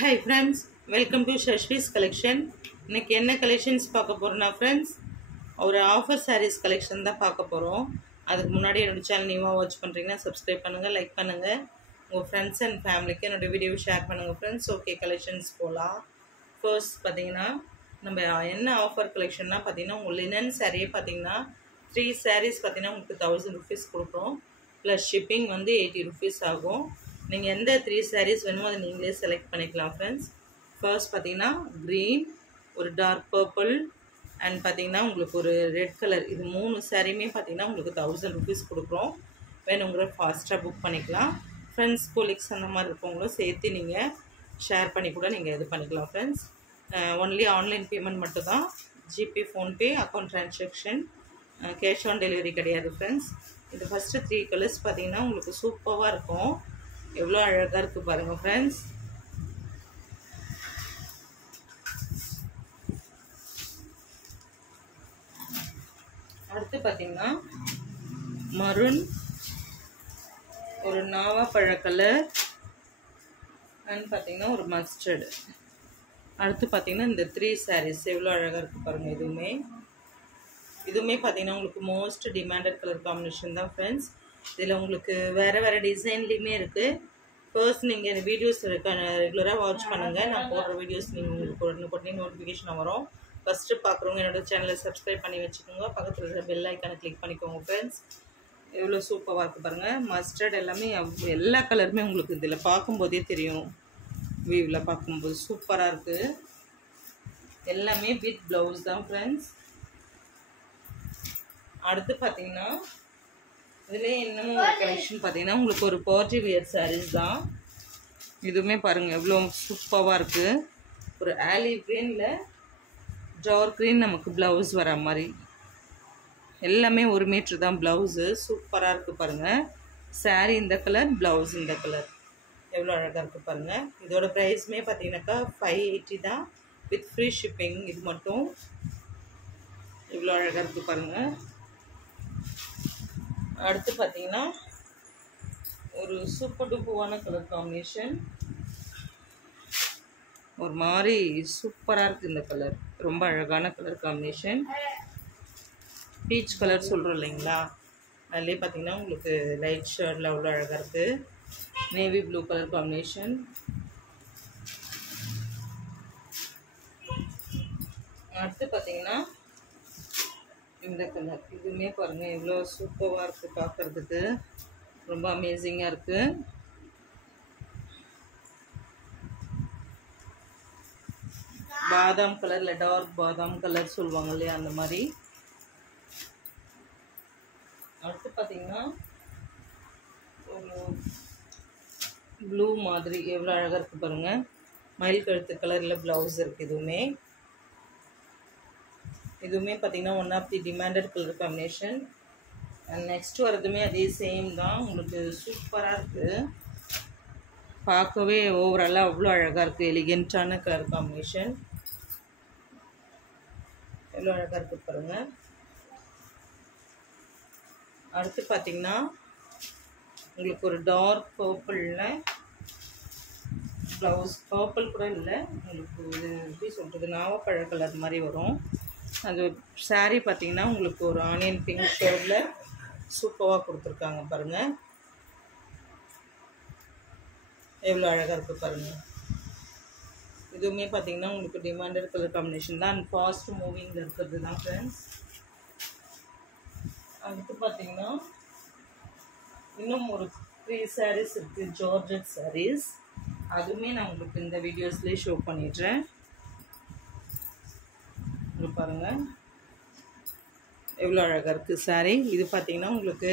Hi friends, welcome to Shashvi's collection. இன்னைக்கு என்ன collections பார்க்க போறோம்னா ஃப்ரெண்ட்ஸ், ஒரு ஆஃபர் sarees கலெக்ஷன் தான் பார்க்க போறோம். அதுக்கு முன்னாடி என்னோட சேனல் நீவா வாட்ச் பண்றீங்கன்னா சப்ஸ்கிரைப் பண்ணுங்க, லைக் பண்ணுங்க, உங்க ஃப்ரெண்ட்ஸ் அண்ட் ஃபேமிலிக்கு என்னோட வீடியோவை ஷேர் பண்ணுங்க ஃப்ரெண்ட்ஸ். ஓகே, கலெக்ஷன்ஸ் போலாம். ஃபர்ஸ்ட் பார்த்தீங்கன்னா நம்ம என்ன ஆஃபர் கலெக்ஷன்னா பார்த்தீங்கன்னா உங்க லினன் சாரியே பார்த்தீங்கன்னா 3 sarees பார்த்தீங்கன்னா உங்களுக்கு 1000 rupees கொடுக்குறோம். ப்ளஸ் ஷிப்பிங் வந்து 80 rupees ஆகும். நீங்கள் எந்த 3 sarees வேணுமோ அதை நீங்களே செலக்ட் பண்ணிக்கலாம் ஃப்ரெண்ட்ஸ். ஃபர்ஸ்ட் பார்த்தீங்கன்னா க்ரீன், ஒரு டார்க் பர்பிள் அண்ட் பார்த்தீங்கன்னா உங்களுக்கு ஒரு ரெட் கலர், இது 3 சாரியுமே பார்த்தீங்கன்னா உங்களுக்கு 1000 rupees கொடுக்குறோம். வேணுங்கிற ஃபாஸ்ட்டாக புக் பண்ணிக்கலாம். ஃப்ரெண்ட்ஸ் கொலீக்ஸ் அந்த மாதிரி இருக்கவங்களும் சேர்த்து நீங்கள் ஷேர் பண்ணி கூட நீங்கள் இது பண்ணிக்கலாம் ஃப்ரெண்ட்ஸ். ஒன்லி ஆன்லைன் பேமெண்ட் மட்டும் தான், GPay, PhonePe, account transaction, cash on delivery கிடையாது ஃப்ரெண்ட்ஸ். இது ஃபஸ்ட்டு 3 கலர்ஸ் பார்த்தீங்கன்னா உங்களுக்கு சூப்பராக இருக்கும். எவ்வளோ அழகாக இருக்குது பாருங்கள் ஃப்ரெண்ட்ஸ். அடுத்து பார்த்தீங்கன்னா மரூன், ஒரு நாவாப்பழ கலர் அண்ட் பார்த்தீங்கன்னா ஒரு மஸ்டர்டு. அடுத்து பார்த்தீங்கன்னா இந்த 3 sarees எவ்வளோ அழகாக இருக்குது பாருங்கள். இதுவுமே பார்த்தீங்கன்னா உங்களுக்கு மோஸ்ட் டிமாண்டட் கலர் காம்பினேஷன் தான் ஃப்ரெண்ட்ஸ். இதில் உங்களுக்கு வேறு டிசைன்லேயுமே இருக்குது. ஃபர்ஸ்ட் நீங்கள் இந்த வீடியோஸ் ரெகுலராக வாட்ச் பண்ணுங்கள். நான் போடுற வீடியோஸ் நீங்கள் உங்களுக்கு உடனே நோட்டிஃபிகேஷன் வரும். ஃபஸ்ட்டு பார்க்குறவங்க என்னோடய சேனலை சப்ஸ்கிரைப் பண்ணி வச்சுக்கோங்க. பக்கத்தில் இருக்கிற பெல் ஐக்கானை கிளிக் பண்ணிக்கோங்க ஃப்ரெண்ட்ஸ். எவ்வளோ சூப்பராக இருக்குது பாருங்கள். மஸ்டர்ட் எல்லாமே எல்லா கலருமே உங்களுக்கு இதில் பார்க்கும்போதே தெரியும். வியூவில் பார்க்கும்போது சூப்பராக இருக்குது. எல்லாமே வித் ப்ளவுஸ் தான் ஃப்ரெண்ட்ஸ். அடுத்து பார்த்தீங்கன்னா இதிலே இன்னமும் ஒரு கலெக்ஷன் பார்த்தீங்கன்னா உங்களுக்கு ஒரு பார்ட்டி வியர் sarees தான். இதுவுமே பாருங்கள் எவ்வளோ சூப்பராக இருக்குது. ஒரு ஆலிவ் க்ரீனில் டார்க் க்ரீன் நமக்கு ப்ளவுஸ் வர மாதிரி, எல்லாமே 1 மீட்ரு தான் ப்ளவுஸு. சூப்பராக இருக்குது பாருங்கள். சாரீ இந்த கலர், ப்ளவுஸ் இந்த கலர், எவ்வளோ அழகாக இருக்குது பாருங்கள். இதோட ப்ரைஸுமே பார்த்தீங்கன்னாக்கா 580 தான் வித் ஃப்ரீ ஷிப்பிங். இது மட்டும் இவ்வளோ அழகாக இருக்குது பாருங்கள். அடுத்து பார்த்தீங்கன்னா ஒரு சூப்பர் டூப்பரான கலர் காம்பினேஷன், ஒரு மாதிரி சூப்பராக இருக்குது இந்த கலர். ரொம்ப அழகான கலர் காம்பினேஷன். பீச் கலர் சொல்கிறோம் இல்லைங்களா, அதுலேயே பார்த்தீங்கன்னா உங்களுக்கு லைட் ஷேர்டில் அவ்வளோ அழகாக இருக்குது. Navy blue colour combination. அடுத்து பார்த்தீங்கன்னா இந்த கலர், இதுவுமே பாருங்கள் எவ்வளோ சூப்பராக இருக்குது பார்க்குறதுக்கு. ரொம்ப அமேசிங்காக இருக்குது. பாதாம் கலரில், டார்க் பாதாம் கலர் சொல்லுவாங்க இல்லையா, அந்த மாதிரி. அடுத்து பார்த்தீங்கன்னா ஒரு ப்ளூ மாதிரி எவ்வளோ அழகாக இருக்குது பாருங்கள். மயில் கழுத்து கலரில் ப்ளவுஸ் இருக்குது. இதுவுமே பார்த்தீங்கன்னா one of the demanded colour combination. And next வரதுமே அதே சேம் தான். உங்களுக்கு சூப்பராக இருக்குது. பார்க்கவே ஓவராலாக அவ்வளோ அழகாக இருக்குது. எலிகென்ட்டான கலர் காம்பினேஷன், எவ்வளோ அழகாக இருக்குது பாருங்கள். அடுத்து பார்த்தீங்கன்னா உங்களுக்கு ஒரு டார்க் பர்பிளில் ப்ளவுஸ், பர்பிள் கூட இல்லை, உங்களுக்கு இது எப்படி சொல்கிறது, நாவப்பழ கலர் மாதிரி வரும். அது சாரீ பார்த்தீங்கன்னா உங்களுக்கு ஒரு ஆனியன் பிங்க் ஷேடில் சூப்பராக கொடுத்துருக்காங்க பாருங்கள். எவ்வளோ அழகாக இருக்குது பாருங்கள். இதுவுமே பார்த்தீங்கன்னா உங்களுக்கு டிமாண்டட் கலர் காம்பினேஷன் தான். அண்ட் ஃபாஸ்ட் மூவிங்கில் இருக்கிறது தான் ஃப்ரெண்ட்ஸ். அடுத்து பார்த்தீங்கன்னா இன்னும் ஒரு 3 sarees இருக்குது, ஜார்ஜெட் sarees. அதுவுமே நான் உங்களுக்கு இந்த வீடியோஸ்லேயே ஷோ பண்ணிடுறேன். பாருங்கள் எவ்வளோ அழகாக இருக்குது சாரீ. இது பார்த்தீங்கன்னா உங்களுக்கு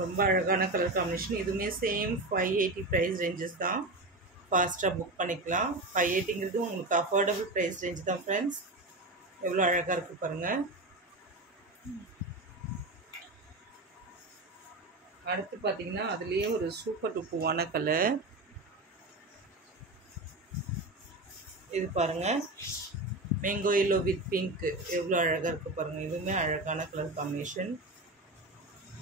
ரொம்ப அழகான கலர் காம்பினேஷன். இதுவுமே சேம் 580 ப்ரைஸ் ரேஞ்சஸ் தான். ஃபாஸ்ட்டாக புக் பண்ணிக்கலாம். 580ங்கிறது உங்களுக்கு அஃபோர்டபுள் ப்ரைஸ் ரேஞ்ச் தான் ஃப்ரெண்ட்ஸ். எவ்வளோ அழகாக இருக்குது பாருங்கள். அடுத்து பார்த்தீங்கன்னா அதுலேயே ஒரு சூப்பர் டூப்புவான கலர். இது பாருங்கள், மேங்கோ எல்லோ வித் பிங்க், எவ்வளோ அழகாக இருக்குது பாருங்கள். இதுவுமே அழகான கலர் காம்பினேஷன்.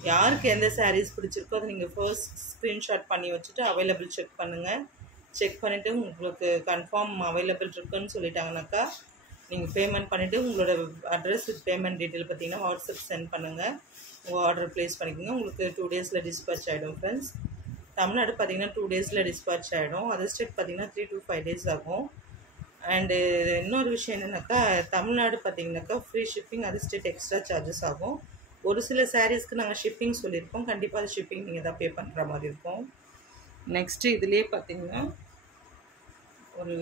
யாருக்கு எந்த sarees பிடிச்சிருக்கோ அதை நீங்கள் ஃபர்ஸ்ட் ஸ்க்ரீன்ஷாட் பண்ணி வச்சுட்டு அவைலபிள் செக் பண்ணுங்கள். செக் பண்ணிவிட்டு உங்களுக்கு கன்ஃபார்ம் அவைலபிள் இருக்குன்னு சொல்லிட்டாங்கனாக்கா நீங்கள் பேமெண்ட் பண்ணிவிட்டு உங்களோட அட்ரஸ் வித் பேமெண்ட் டீட்டெயில் பார்த்தீங்கன்னா வாட்ஸ்அப் சென்ட் பண்ணுங்கள். உங்கள் ஆர்டர் ப்ளேஸ் பண்ணிக்கோங்க. உங்களுக்கு 2 டேஸில் டிஸ்பேட்ச் ஆகிடும் ஃப்ரெண்ட்ஸ். தமிழ்நாடு பார்த்தீங்கன்னா 2 டேஸில் டிஸ்பேட்ச் ஆகிடும். அதர் ஸ்டேட் பார்த்தீங்கன்னா 3 to 5 days ஆகும். அண்டு இன்னொரு விஷயம் என்னென்னாக்கா தமிழ்நாடு பார்த்தீங்கன்னாக்கா free shipping, other state extra charges ஆகும். ஒரு சில சாரீஸ்க்கு நாங்கள் ஷிப்பிங் சொல்லியிருக்கோம். கண்டிப்பாக அது ஷிப்பிங் நீங்கள் தான் பே பண்ணுற மாதிரி இருக்கும். நெக்ஸ்ட்டு இதுலேயே பார்த்தீங்கன்னா ஒரு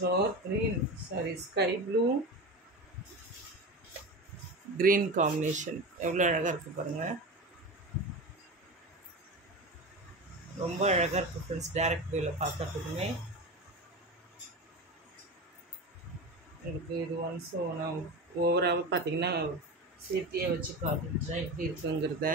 dark green sky blue green combination எவ்வளோ அழகாக இருக்குது பாருங்கள். ரொம்ப அழகாக இருக்குது ஃப்ரெண்ட்ஸ். டேரக்ட் வியூவில் பார்க்கறதுக்குமே உங்களுக்கு இது ஒன்ஸ் நான் ஓவராக பார்த்தீங்கன்னா சேர்த்தியே வச்சு காட்டுறேன் எப்படி இருக்குங்கிறத.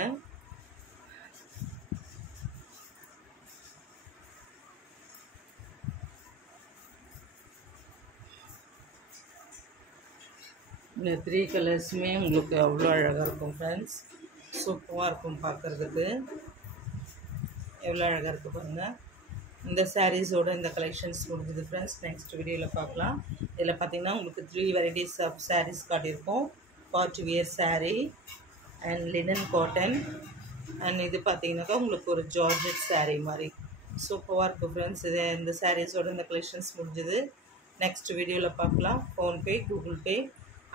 இந்த 3 கலர்ஸுமே உங்களுக்கு அவ்வளோ அழகாக இருக்கும் ஃப்ரெண்ட்ஸ். சூப்பராக இருக்கும் பார்க்குறதுக்கு. எவ்வளோ அழகாக இருக்குது பாருங்கள். இந்த சாரீஸோட இந்த கலெக்ஷன்ஸ் முடிஞ்சது ஃப்ரெண்ட்ஸ். நெக்ஸ்ட் வீடியோவில் பார்க்கலாம். இதில் பார்த்தீங்கன்னா உங்களுக்கு 3 வெரைட்டிஸ் ஆஃப் சாரீஸ் காட்டியிருக்கோம். Party wear saree and linen cotton and இது பார்த்தீங்கன்னாக்கா உங்களுக்கு ஒரு ஜார்ஜெட் சாரீ மாதிரி சூப்பராக இருக்குது ஃப்ரெண்ட்ஸ். இது இந்த சாரீஸோட இந்த கலெக்ஷன்ஸ் முடிஞ்சது. நெக்ஸ்ட் வீடியோவில் பார்க்கலாம். PhonePe, Google Pay,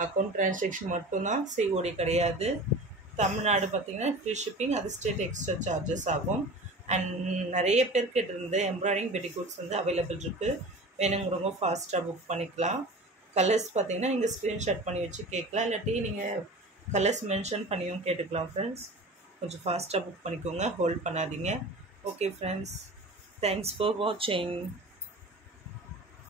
account transaction மட்டும்தான், சிஓடி கிடையாது. தமிழ்நாடு பார்த்திங்கன்னா ஃப்ரீ ஷிப்பிங், அது ஸ்டேட் எக்ஸ்ட்ரா சார்ஜஸ் ஆகும். அண்ட் நிறைய பேர் கேட்டிருந்த எம்ப்ராய்டிங் பெட்டிகோட்ஸ் வந்து அவைலபிள் இருக்குது. வேணுங்கிறவங்க ஃபாஸ்ட்டாக புக் பண்ணிக்கலாம். கலர்ஸ் பார்த்திங்கன்னா நீங்கள் ஸ்க்ரீன்ஷாட் பண்ணி வச்சு கேட்கலாம், இல்லாட்டி நீங்கள் கலர்ஸ் மென்ஷன் பண்ணியும் கேட்டுக்கலாம் ஃப்ரெண்ட்ஸ். கொஞ்சம் ஃபாஸ்ட்டாக புக் பண்ணிக்கோங்க, ஹோல்ட் பண்ணாதீங்க. ஓகே ஃப்ரெண்ட்ஸ், தேங்க்ஸ் ஃபார் வாட்சிங்.